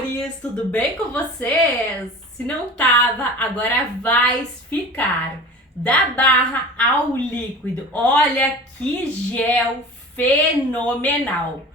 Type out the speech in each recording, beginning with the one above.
amores, tudo bem com vocês? Se não tava, agora vai ficar. Da barra ao líquido, olha que gel fenomenal.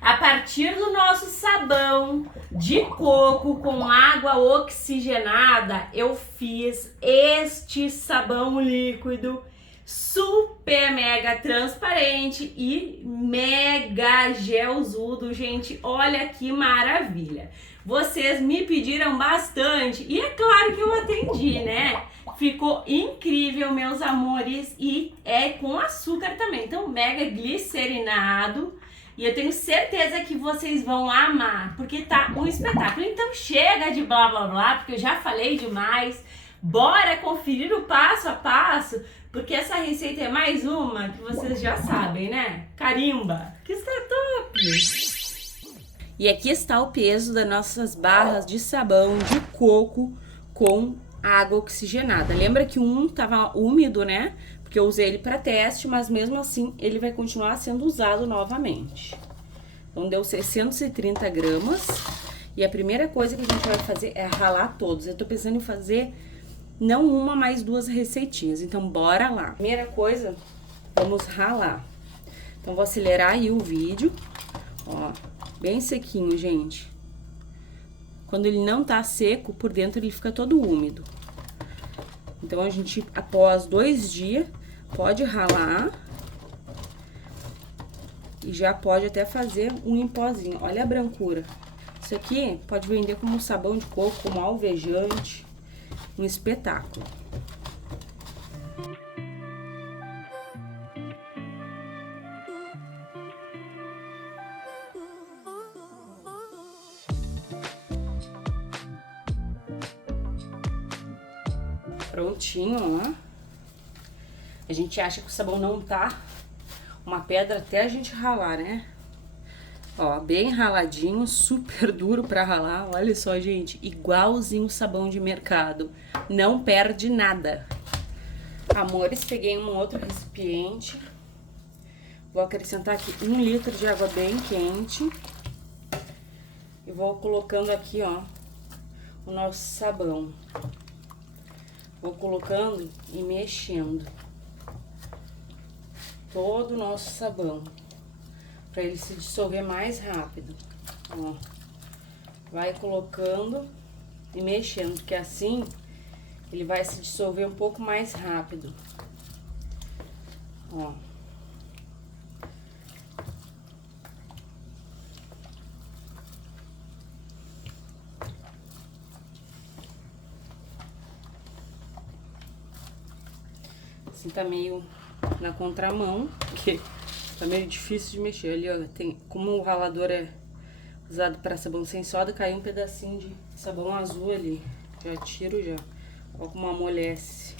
A partir do nosso sabão de coco com água oxigenada, eu fiz este sabão líquido super mega transparente e mega gelzudo, gente. Olha que maravilha. Vocês me pediram bastante e é claro que eu atendi, né? Ficou incrível, meus amores, e é com açúcar também, então mega glicerinado. E eu tenho certeza que vocês vão amar, porque tá um espetáculo. Então chega de blá blá blá, porque eu já falei demais. Bora conferir o passo a passo, porque essa receita é mais uma que vocês já sabem, né? Carimba, que está top! E aqui está o peso das nossas barras de sabão de coco com água oxigenada. Lembra que um tava úmido, né? Porque eu usei ele para teste, mas mesmo assim ele vai continuar sendo usado novamente. Então deu 630 gramas. E a primeira coisa que a gente vai fazer é ralar todos. Eu tô pensando em fazer não uma, mas duas receitinhas. Então bora lá. Primeira coisa, vamos ralar. Então vou acelerar aí o vídeo. Ó, bem sequinho, gente. Quando ele não tá seco, por dentro ele fica todo úmido. Então a gente, após 2 dias, pode ralar e já pode até fazer um em pozinho. Olha a brancura. Isso aqui pode vender como sabão de coco, como alvejante, um espetáculo. Prontinho, ó. A gente acha que o sabão não tá uma pedra até a gente ralar, né? Ó, bem raladinho, super duro pra ralar. Olha só, gente, igualzinho sabão de mercado. Não perde nada. Amores, peguei um outro recipiente. Vou acrescentar aqui 1 litro de água bem quente. E vou colocando aqui, ó, o nosso sabão. Vou colocando e mexendo todo o nosso sabão, para ele se dissolver mais rápido. Ó, vai colocando e mexendo, porque assim ele vai se dissolver um pouco mais rápido. Ó. Assim tá meio na contramão, porque tá meio difícil de mexer. Ali, ó, tem, como o ralador é usado para sabão sem soda, caiu um pedacinho de sabão azul ali. Já tiro já. Ó como amolece.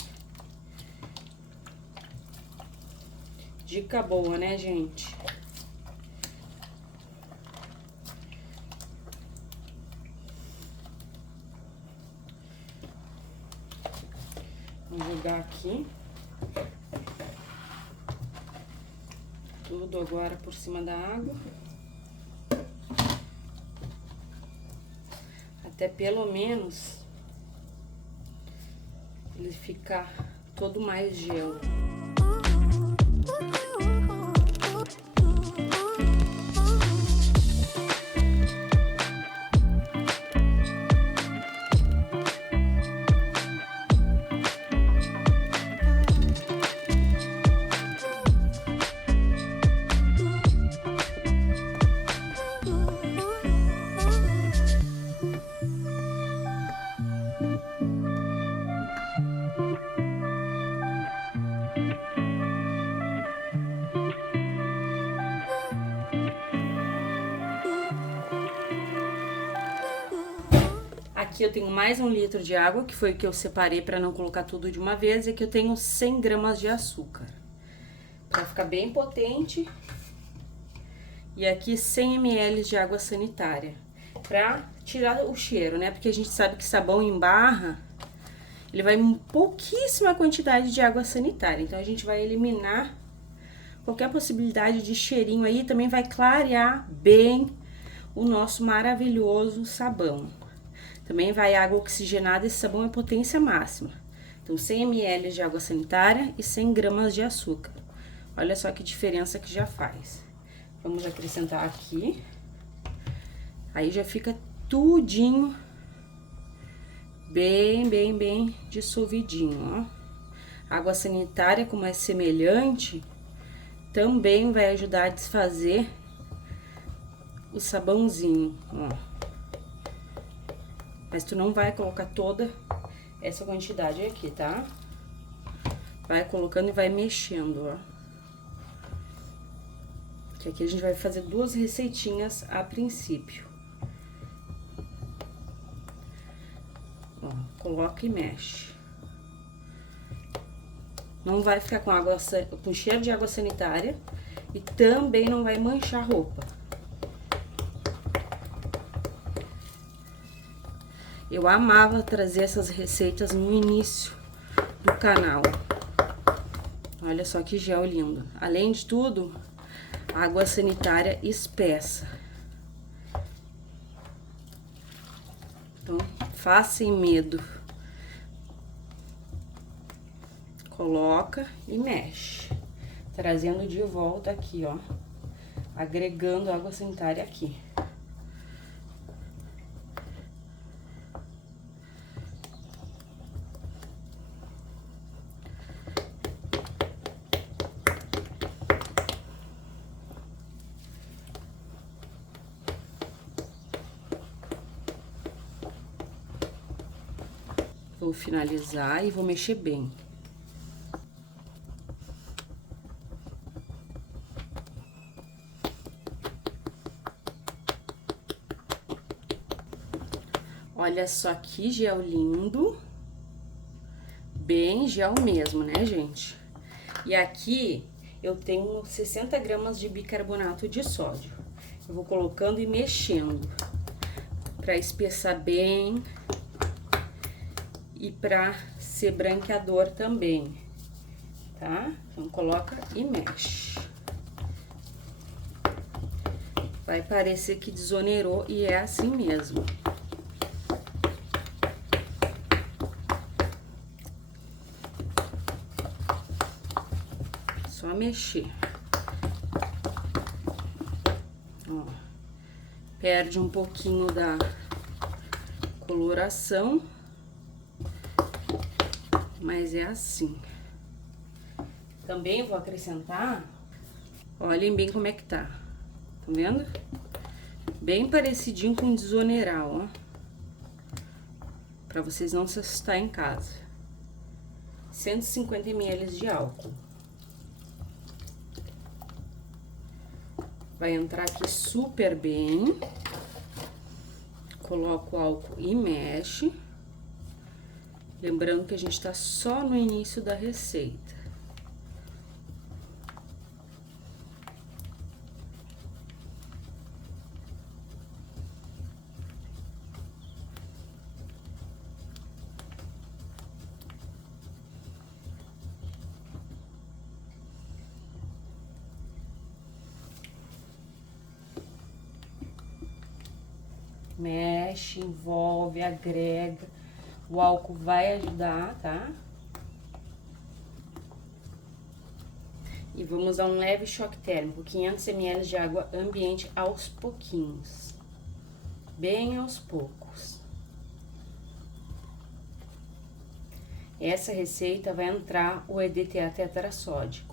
Dica boa, né, gente? Vou jogar aqui tudo agora por cima da água, até pelo menos ele ficar todo mais gel. Aqui eu tenho mais 1 litro de água, que foi o que eu separei para não colocar tudo de uma vez. E aqui eu tenho 100 gramas de açúcar, para ficar bem potente. E aqui 100 ml de água sanitária, para tirar o cheiro, né? Porque a gente sabe que sabão em barra, ele vai em pouquíssima quantidade de água sanitária. Então a gente vai eliminar qualquer possibilidade de cheirinho aí. Também vai clarear bem o nosso maravilhoso sabão. Também vai água oxigenada, esse sabão é potência máxima. Então, 100 ml de água sanitária e 100 gramas de açúcar. Olha só que diferença que já faz. Vamos acrescentar aqui. Aí já fica tudinho bem dissolvidinho, ó. Água sanitária, como é semelhante, também vai ajudar a desfazer o sabãozinho, ó. Mas tu não vai colocar toda essa quantidade aqui, tá? Vai colocando e vai mexendo, ó. Que aqui a gente vai fazer 2 receitinhas a princípio. Ó, coloca e mexe. Não vai ficar com cheiro de água sanitária e também não vai manchar a roupa. Eu amava trazer essas receitas no início do canal. Olha só que gel lindo. Além de tudo, água sanitária espessa. Então, faça sem medo. Coloca e mexe. Trazendo de volta aqui, ó. Agregando água sanitária aqui. Vou finalizar e vou mexer bem. Olha só que gel lindo. Bem gel mesmo, né, gente? E aqui eu tenho 60 gramas de bicarbonato de sódio. Eu vou colocando e mexendo pra espessar bem e pra ser branqueador também, tá? Então, coloca e mexe. Vai parecer que desonerou e é assim mesmo. Só mexer. Ó, perde um pouquinho da coloração, mas é assim. Também vou acrescentar, olhem bem como é que tá. Tá vendo? Bem parecidinho com desonerar, ó. Pra vocês não se assustarem em casa. 150 ml de álcool. Vai entrar aqui super bem. Coloca o álcool e mexe. Lembrando que a gente tá só no início da receita. Mexe, envolve, agrega. O álcool vai ajudar, tá? E vamos a um leve choque térmico, 500 ml de água ambiente aos pouquinhos. Bem aos poucos. Essa receita vai entrar o EDTA tetrassódico.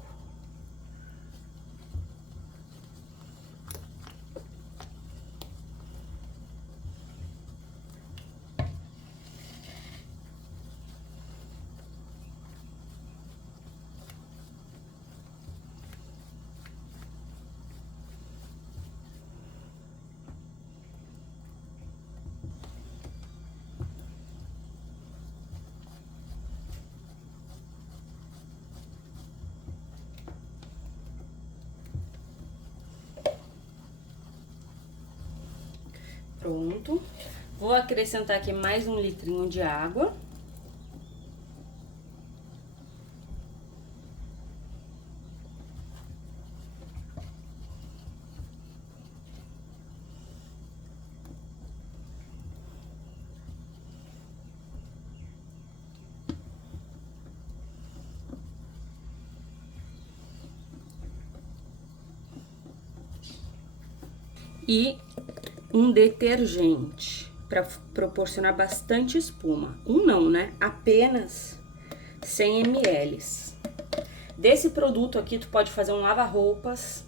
Pronto. Vou acrescentar aqui mais 1 litrinho de água. e um detergente para proporcionar bastante espuma. Um não, né? Apenas 100 ml. Desse produto aqui, tu pode fazer um lava-roupas.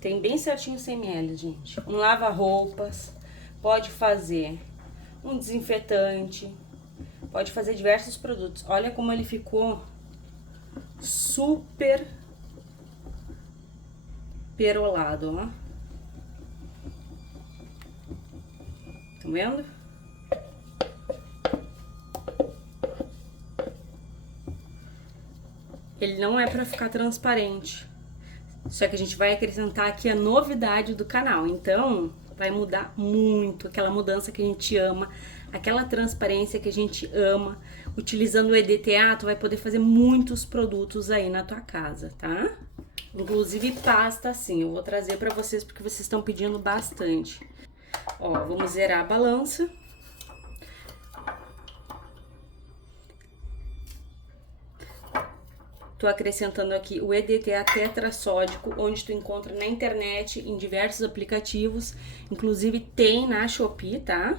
Tem bem certinho 100 ml, gente. Um lava-roupas. Pode fazer um desinfetante. Pode fazer diversos produtos. Olha como ele ficou super perolado, ó. Tá vendo? Ele não é pra ficar transparente. Só que a gente vai acrescentar aqui a novidade do canal. Então, vai mudar muito. Aquela mudança que a gente ama. Aquela transparência que a gente ama. Utilizando o EDTA, tu vai poder fazer muitos produtos aí na tua casa, tá? Inclusive pasta, assim. Eu vou trazer pra vocês porque vocês estão pedindo bastante. Ó, vamos zerar a balança. Tô acrescentando aqui o EDTA tetrassódico, onde tu encontra na internet, em diversos aplicativos. Inclusive tem na Shopee, tá?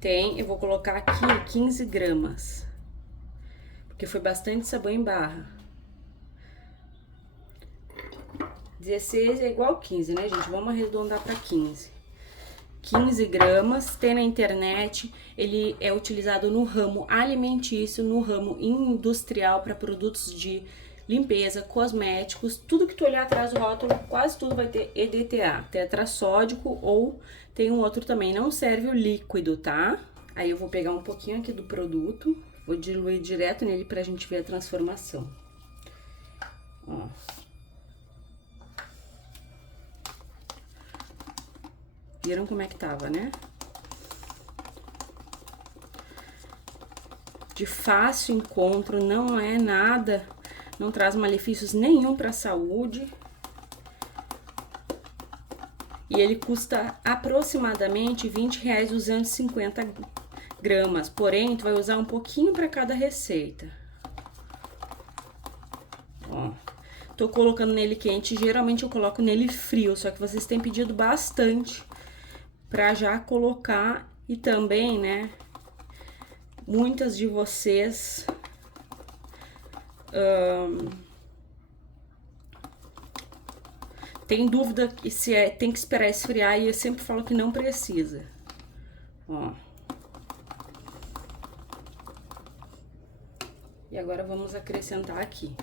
Tem, eu vou colocar aqui 15 gramas. Porque foi bastante sabão em barra. 16 é igual 15, né, gente? Vamos arredondar para 15. 15 gramas, tem na internet, ele é utilizado no ramo alimentício, no ramo industrial para produtos de limpeza, cosméticos, tudo que tu olhar atrás do rótulo, quase tudo vai ter EDTA, tetrassódico ou tem um outro também, não serve o líquido, tá? Aí eu vou pegar um pouquinho aqui do produto, vou diluir direto nele pra gente ver a transformação. Ó. Viram como é que tava, né? De fácil encontro, não é nada, não traz malefícios nenhum para a saúde. E ele custa aproximadamente R$20 250 gramas. Porém, tu vai usar um pouquinho para cada receita. Ó. Tô colocando nele quente, geralmente eu coloco nele frio, só que vocês têm pedido bastante para já colocar e também, né, muitas de vocês tem dúvida que se tem que esperar esfriar e eu sempre falo que não precisa. Ó. E agora vamos acrescentar aqui.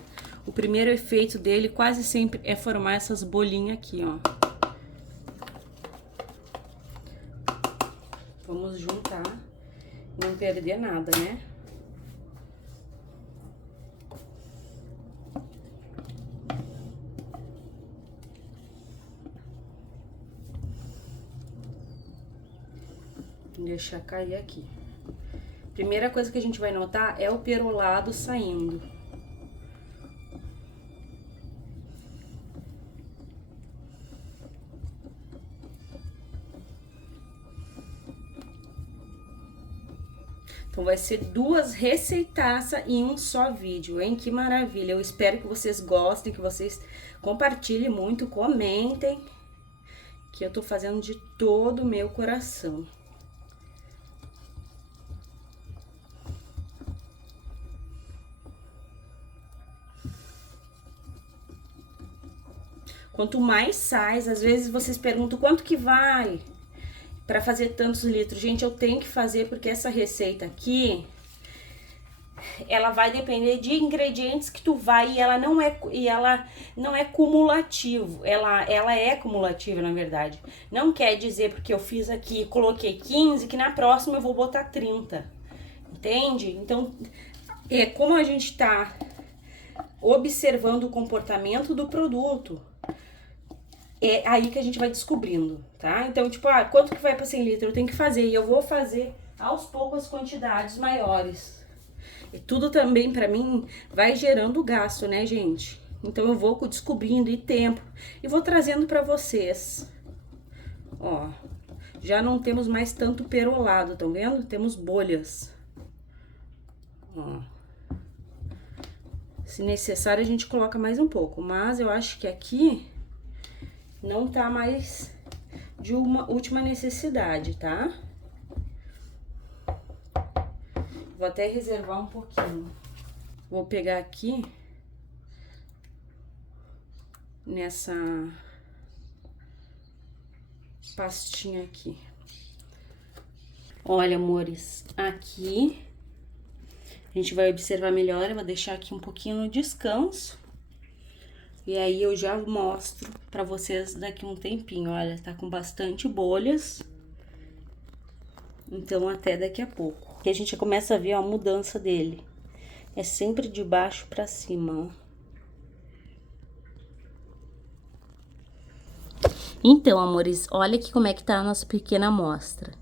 O primeiro efeito dele quase sempre é formar essas bolinhas aqui, ó. Vamos juntar, não perder nada, né? Vou deixar cair aqui. Primeira coisa que a gente vai notar é o perolado saindo. Então, vai ser 2 receitaças em um só vídeo, hein? Que maravilha! Eu espero que vocês gostem, que vocês compartilhem muito, comentem, que eu tô fazendo de todo o meu coração. Quanto mais sais, às vezes vocês perguntam quanto que vai para fazer tantos litros. Gente, eu tenho que fazer porque essa receita aqui, ela vai depender de ingredientes que tu vai e ela não é cumulativo. Ela é cumulativa, na verdade. Não quer dizer porque eu fiz aqui e coloquei 15 que na próxima eu vou botar 30. Entende? Então, como a gente tá observando o comportamento do produto, é aí que a gente vai descobrindo, tá? Então, tipo, quanto que vai para 100 litros? Eu tenho que fazer, e eu vou fazer aos poucos as quantidades maiores. E tudo também, pra mim, vai gerando gasto, né, gente? Então, eu vou descobrindo e tempo, e vou trazendo pra vocês. Ó, já não temos mais tanto perolado, estão vendo? Temos bolhas. Ó. Se necessário, a gente coloca mais um pouco, mas eu acho que aqui não tá mais de uma última necessidade, tá? Vou até reservar um pouquinho. Vou pegar aqui nessa pastinha aqui. Olha, amores, aqui a gente vai observar melhor. Eu vou deixar aqui um pouquinho no descanso. E aí eu já mostro pra vocês daqui um tempinho. Olha, tá com bastante bolhas. Então até daqui a pouco. E a gente começa a ver, ó, a mudança dele. É sempre de baixo pra cima, ó. Então, amores, olha aqui como é que tá a nossa pequena amostra.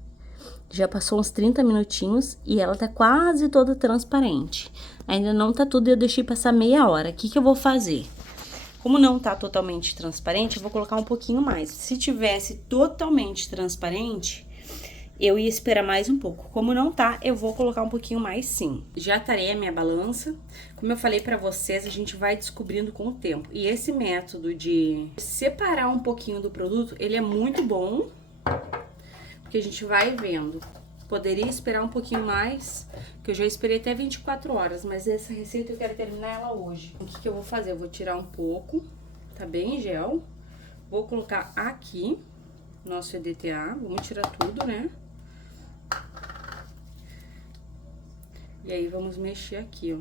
Já passou uns 30 minutinhos e ela tá quase toda transparente. Ainda não tá tudo, eu deixei passar meia hora. O que que eu vou fazer? Como não tá totalmente transparente, eu vou colocar um pouquinho mais. Se tivesse totalmente transparente, eu ia esperar mais um pouco. Como não tá, eu vou colocar um pouquinho mais sim. Já tarei a minha balança. Como eu falei pra vocês, a gente vai descobrindo com o tempo. E esse método de separar um pouquinho do produto, ele é muito bom. Porque a gente vai vendo. Poderia esperar um pouquinho mais, que eu já esperei até 24 horas. Mas essa receita eu quero terminar ela hoje. O que que eu vou fazer? Eu vou tirar um pouco, tá bem gel. Vou colocar aqui, nosso EDTA. Vamos tirar tudo, né? E aí, vamos mexer aqui, ó.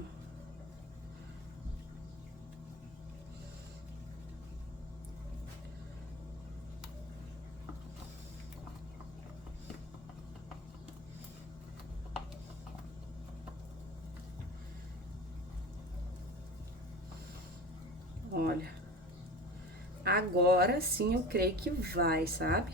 Olha. Agora sim eu creio que vai, sabe?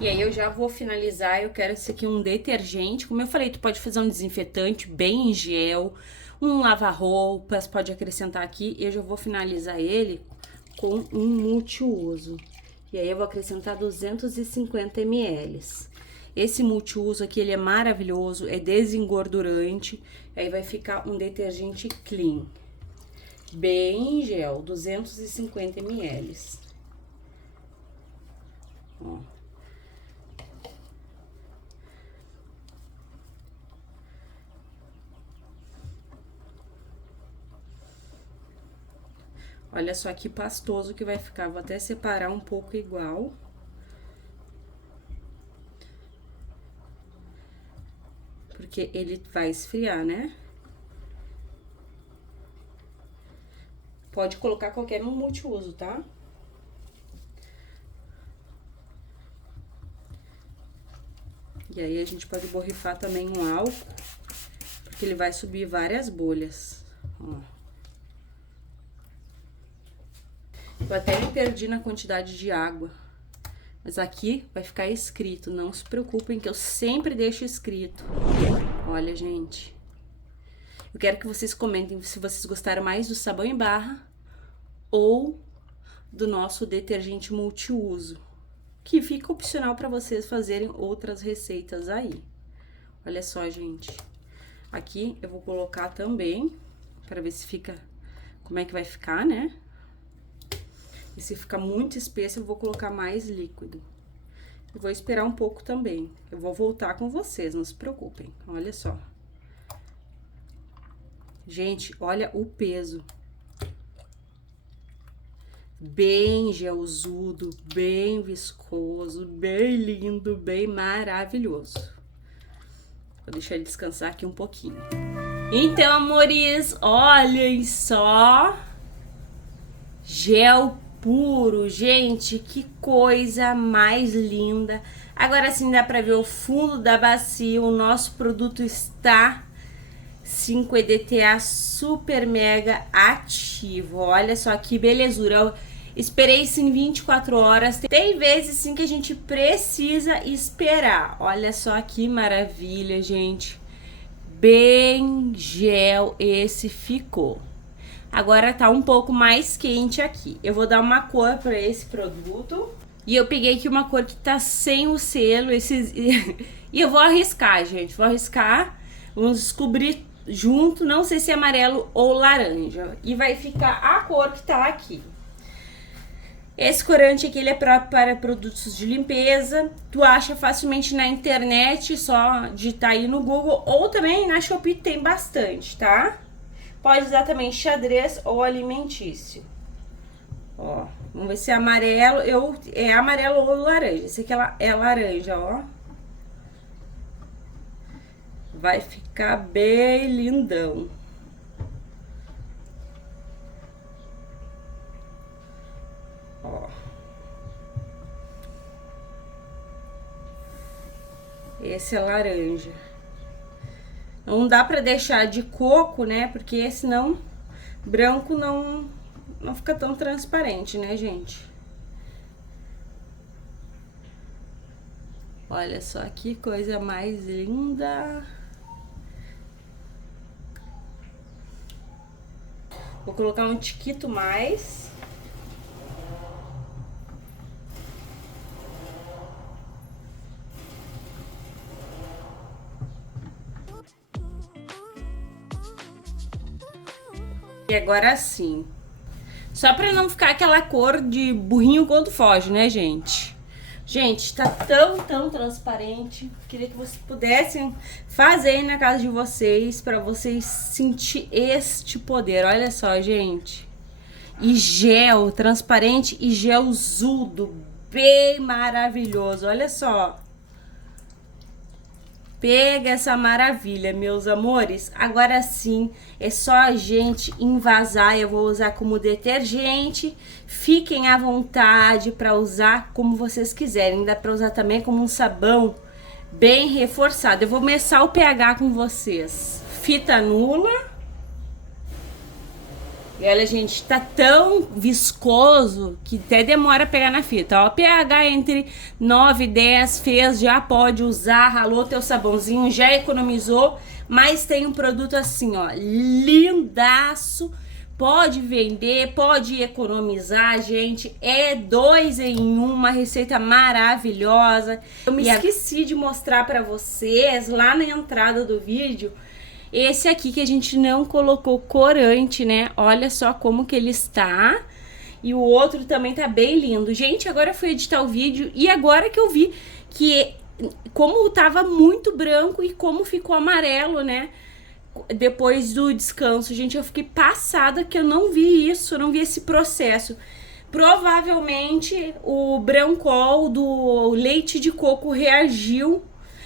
E aí eu já vou finalizar. Eu quero esse aqui um detergente. Como eu falei, tu pode fazer um desinfetante bem em gel, um lava-roupas, pode acrescentar aqui. Eu já vou finalizar ele com um multiuso. E aí eu vou acrescentar 250 ml. Esse multiuso aqui, ele é maravilhoso, é desengordurante. Aí vai ficar um detergente clean, bem em gel, 250 ml. Ó. Olha só que pastoso que vai ficar. Vou até separar um pouco igual. Porque ele vai esfriar, né? Pode colocar qualquer um multiuso, tá? E aí, a gente pode borrifar também um álcool, porque ele vai subir várias bolhas, ó. Eu até me perdi na quantidade de água, mas aqui vai ficar escrito, não se preocupem que eu sempre deixo escrito. Olha, gente, eu quero que vocês comentem se vocês gostaram mais do sabão em barra ou do nosso detergente multiuso, que fica opcional para vocês fazerem outras receitas aí. Olha só, gente, aqui eu vou colocar também, para ver se fica, como é que vai ficar, né? E se ficar muito espesso, eu vou colocar mais líquido. Eu vou esperar um pouco também. Eu vou voltar com vocês, não se preocupem. Olha só. Gente, olha o peso. Bem gelzudo, bem viscoso, bem lindo, bem maravilhoso. Vou deixar ele descansar aqui um pouquinho. Então, amores, olhem só. Gel puro, gente, que coisa mais linda. Agora sim dá pra ver o fundo da bacia. O nosso produto está 5-EDTA super mega ativo. Olha só que belezura. Eu esperei sim 24 horas. Tem vezes sim que a gente precisa esperar. Olha só que maravilha, gente. Bem gel esse ficou. Agora tá um pouco mais quente aqui. Eu vou dar uma cor pra esse produto. E eu peguei aqui uma cor que tá sem o selo. E eu vou arriscar, gente. Vou arriscar. Vamos descobrir junto. Não sei se é amarelo ou laranja. E vai ficar a cor que tá aqui. Esse corante aqui, ele é próprio para produtos de limpeza. Tu acha facilmente na internet, só digitar aí no Google. Ou também na Shopee tem bastante, tá? Pode usar também xadrez ou alimentício. Ó, vamos ver se é amarelo. É amarelo ou laranja. Esse aqui é laranja, ó. Vai ficar bem lindão. Ó. Esse é laranja. Não dá pra deixar de coco, né? Porque senão branco não fica tão transparente, né, gente? Olha só que coisa mais linda. Vou colocar um tiquito mais. E agora sim. Só pra não ficar aquela cor de burrinho quando foge, né, gente? Gente, tá tão transparente. Queria que vocês pudessem fazer aí na casa de vocês, pra vocês sentir este poder. Olha só, gente. E gel transparente e gelzudo, bem maravilhoso. Olha só. Pega essa maravilha, meus amores. Agora sim, é só a gente envasar. Eu vou usar como detergente. Fiquem à vontade para usar como vocês quiserem. Dá para usar também como um sabão bem reforçado. Eu vou meçar o pH com vocês. Fita nula. E olha, gente, tá tão viscoso que até demora a pegar na fita. Ó, pH entre 9 e 10 fez, já pode usar, ralou teu sabãozinho, já economizou. Mas tem um produto assim, ó, lindaço. Pode vender, pode economizar, gente. É 2 em 1, uma receita maravilhosa. Eu me esqueci de mostrar pra vocês lá na entrada do vídeo. Esse aqui que a gente não colocou corante, né? Olha só como que ele está. E o outro também tá bem lindo. Gente, agora eu fui editar o vídeo e agora que eu vi que como tava muito branco e como ficou amarelo, né? Depois do descanso, gente, eu fiquei passada que eu não vi isso, eu não vi esse processo. Provavelmente o brancol do leite de coco reagiu,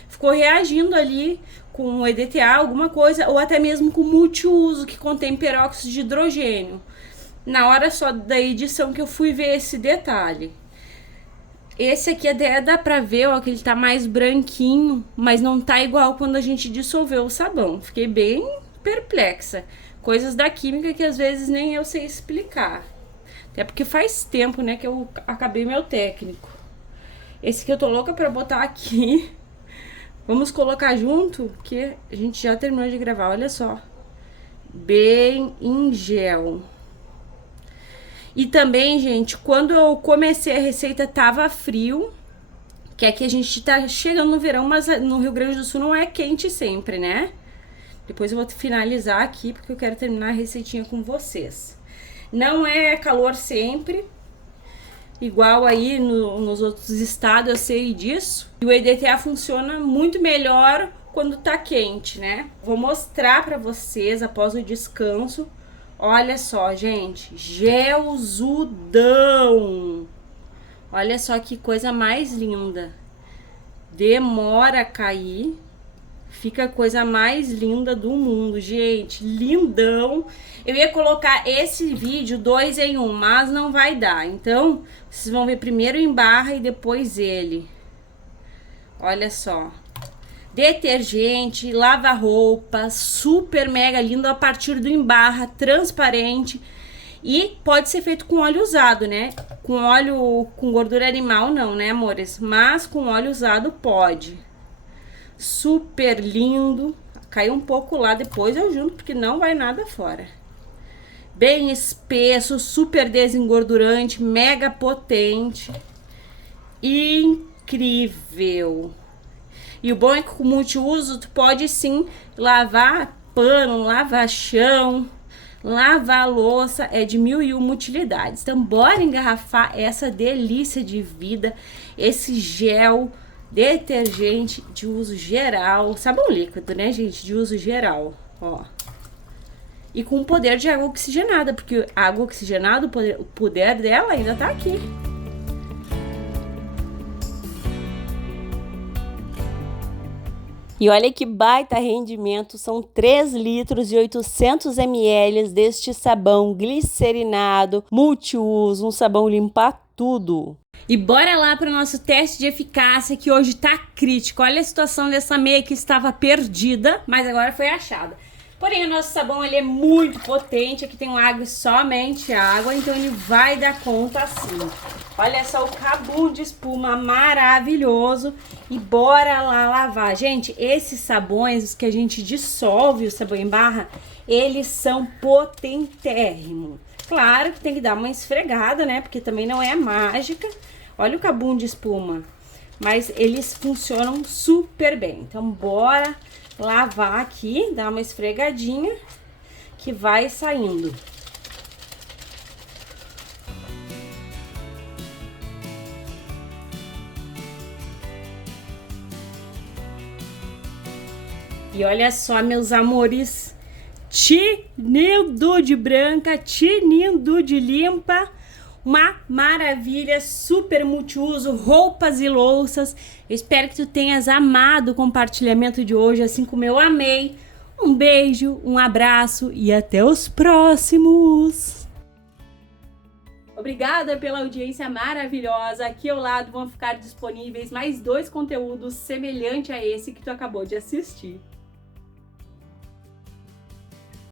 ficou reagindo ali com o EDTA, alguma coisa, ou até mesmo com multiuso, que contém peróxido de hidrogênio. Na hora só da edição que eu fui ver esse detalhe. Esse aqui até dá pra ver, ó, que ele tá mais branquinho, mas não tá igual quando a gente dissolveu o sabão. Fiquei bem perplexa. Coisas da química que às vezes nem eu sei explicar. Até porque faz tempo, né, que eu acabei meu técnico. Esse que eu tô louca pra botar aqui. Vamos colocar junto, que a gente já terminou de gravar, olha só. Bem em gel. E também, gente, quando eu comecei a receita tava frio. Que aqui a gente tá chegando no verão, mas no Rio Grande do Sul não é quente sempre, né? Depois eu vou finalizar aqui, porque eu quero terminar a receitinha com vocês. Não é calor sempre. Igual aí nos outros estados, eu sei disso. E o EDTA funciona muito melhor quando tá quente, né? Vou mostrar pra vocês após o descanso. Olha só, gente, gelzudão. Olha só que coisa mais linda. Demora a cair. Fica a coisa mais linda do mundo, gente. Lindão. Eu ia colocar esse vídeo 2 em 1, mas não vai dar. Então, vocês vão ver primeiro em barra e depois ele. Olha só. Detergente, lava-roupa, super mega lindo a partir do em barra, transparente. E pode ser feito com óleo usado, né? Com óleo com gordura animal não, né, amores? Mas com óleo usado pode. Super lindo. Caiu um pouco lá, depois eu junto, porque não vai nada fora. bem espesso, super desengordurante, mega potente, incrível. E o bom é que com multiuso tu pode sim lavar pano, lavar chão, lavar louça, é de 1001 utilidades. Então bora engarrafar essa delícia de vida, esse gel detergente de uso geral, sabão líquido, né, gente, de uso geral, ó. E com poder de água oxigenada, porque a água oxigenada, o poder dela ainda tá aqui. E olha que baita rendimento, são 3 litros e 800 ml deste sabão glicerinado, multiuso, um sabão limpa tudo. E bora lá para o nosso teste de eficácia, que hoje tá crítico. Olha a situação dessa meia que estava perdida, mas agora foi achada. Porém, o nosso sabão ele é muito potente, aqui tem água e somente água, então ele vai dar conta assim. Olha só o cabum de espuma maravilhoso e bora lá lavar. Gente, esses sabões, os que a gente dissolve o sabão em barra, eles são potentérrimos. Claro que tem que dar uma esfregada, né, porque também não é mágica. Olha o cabum de espuma, mas eles funcionam super bem. Então bora lavar aqui, dar uma esfregadinha que vai saindo. E olha só, meus amores, tinindo de branca, tinindo de limpa, uma maravilha, super multiuso, roupas e louças. Eu espero que tu tenhas amado o compartilhamento de hoje, assim como eu amei. Um beijo, um abraço e até os próximos! Obrigada pela audiência maravilhosa. Aqui ao lado vão ficar disponíveis mais 2 conteúdos semelhantes a esse que tu acabou de assistir.